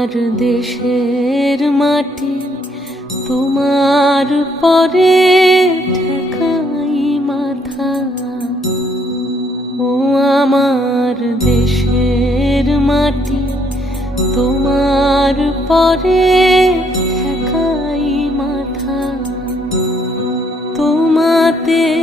আমার দেশের মাটি তোমার পরে ঠেকাই মাথা। ও আমার দেশের মাটি তোমার পরে ঠেকাই মাথা। তোমাতে